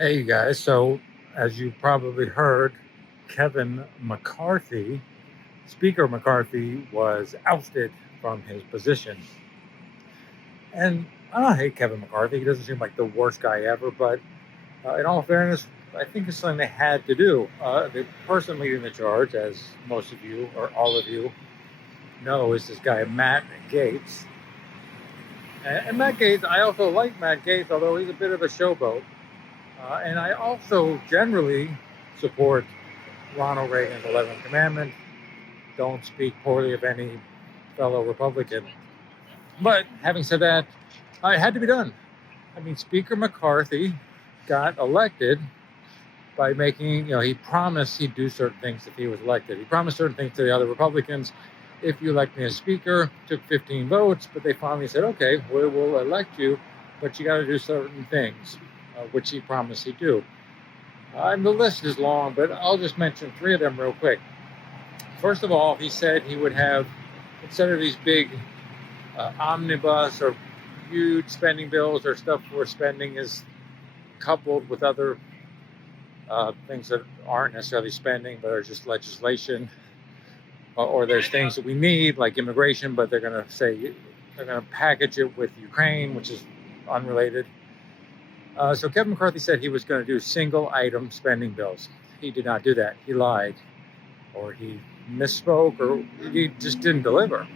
Hey, you guys. So, as you probably heard, Kevin McCarthy, Speaker McCarthy, was ousted from his position. And I don't hate Kevin McCarthy. He doesn't seem like the worst guy ever, but in all fairness, I think it's something they had to do. The person leading the charge, as most of you or all of you know, is this guy, Matt Gaetz. And Matt Gaetz, I also like Matt Gaetz, although he's a bit of a showboat. And I also generally support Ronald Reagan's 11th commandment: don't speak poorly of any fellow Republican. But having said that, it had to be done. I mean, Speaker McCarthy got elected by making, he promised he'd do certain things if he was elected. He promised certain things to the other Republicans. If you elect me as Speaker, took 15 votes, but they finally said, okay, we'll elect you, but you got to do certain things, which he promised he'd do. And the list is long, but I'll just mention three of them real quick. First of all, he said he would have, instead of these big omnibus or huge spending bills or stuff where spending is coupled with other things that aren't necessarily spending, but are just legislation, or there's things that we need, like immigration, but they're going to say, they're going to package it with Ukraine, which is unrelated. So Kevin McCarthy said he was going to do single item spending bills. He did not do that. He lied, or he misspoke, or he just didn't deliver.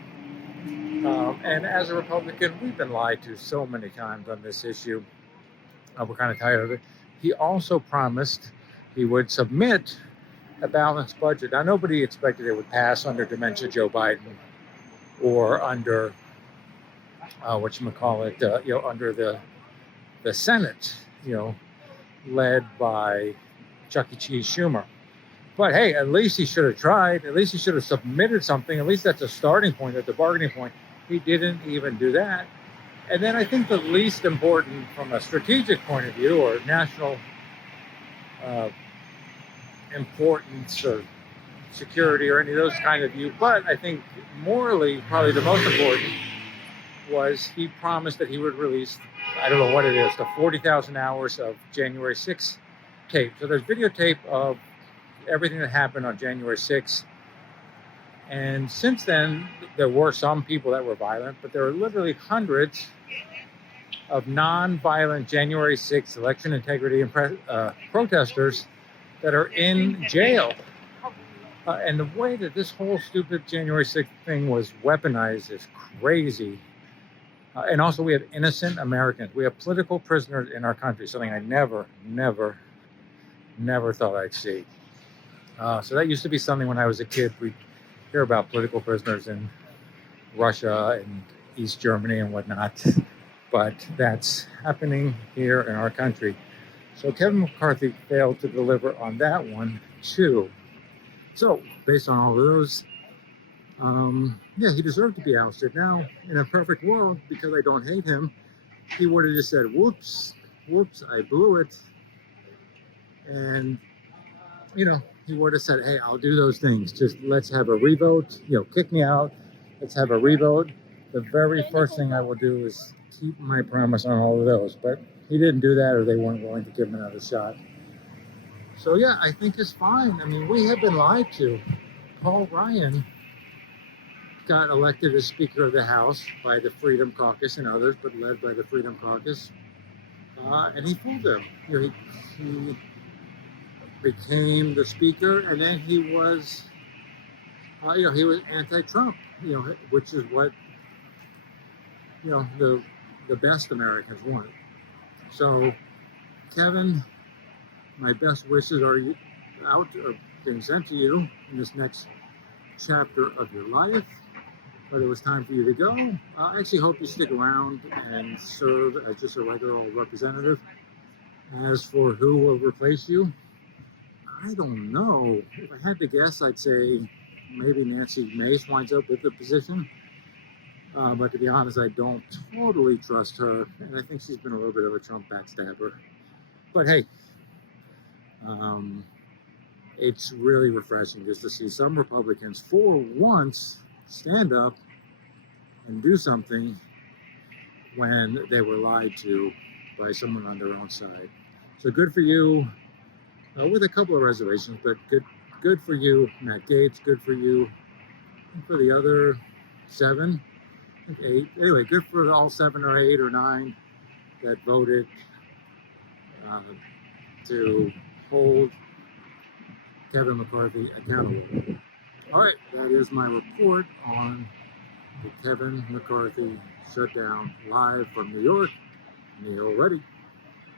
And as a Republican, we've been lied to so many times on this issue. We're kind of tired of it. He also promised he would submit a balanced budget. Now, nobody expected it would pass under dementia Joe Biden, or under under the Senate, led by Chuck E. Cheese Schumer. But hey, at least he should have tried. At least he should have submitted something. At least that's a starting point, that's a bargaining point. He didn't even do that. And then I think the least important from a strategic point of view, or national importance or security or any of those kind of view, but I think morally probably the most important, was he promised that he would release, I don't know what it is, the 40,000 hours of January 6th tape. So there's videotape of everything that happened on January 6th. And since then, there were some people that were violent, but there are literally hundreds of non-violent January 6th election integrity and protesters that are in jail. And the way that this whole stupid January 6th thing was weaponized is crazy. And also, we have innocent Americans. We have political prisoners in our country, something I never thought I'd see. So that used to be something when I was a kid. We'd hear about political prisoners in Russia and East Germany and whatnot. But that's happening here in our country. So Kevin McCarthy failed to deliver on that one, too. So, based on all of those, he deserved to be ousted. Now, in a perfect world, because I don't hate him, he would have just said, whoops, I blew it. And, he would have said, hey, I'll do those things. Just let's have a revote, kick me out. Let's have a revote. The very first thing I will do is keep my promise on all of those. But he didn't do that, or they weren't willing to give him another shot. So, yeah, I think it's fine. I mean, we have been lied to. Paul Ryan got elected as Speaker of the House by the Freedom Caucus and others, but led by the Freedom Caucus. And he fooled them. He became the Speaker, and then he was, he was anti-Trump, which is what, the best Americans want. So, Kevin, my best wishes are being sent to you in this next chapter of your life. But it was time for you to go. I actually hope you stick around and serve as just a regular old representative. As for who will replace you, I don't know. If I had to guess, I'd say maybe Nancy Mace winds up with the position. But to be honest, I don't totally trust her. And I think she's been a little bit of a Trump backstabber. But hey, it's really refreshing just to see some Republicans, for once, stand up and do something when they were lied to by someone on their own side. So good for you, with a couple of reservations, but good for you, Matt Gaetz. Good for you, and for the other 7, 8. Anyway, good for all 7 or 8 or 9 that voted to hold Kevin McCarthy accountable. All right, that is my report on the Kevin McCarthy shutdown, live from New York. Neil Reddy.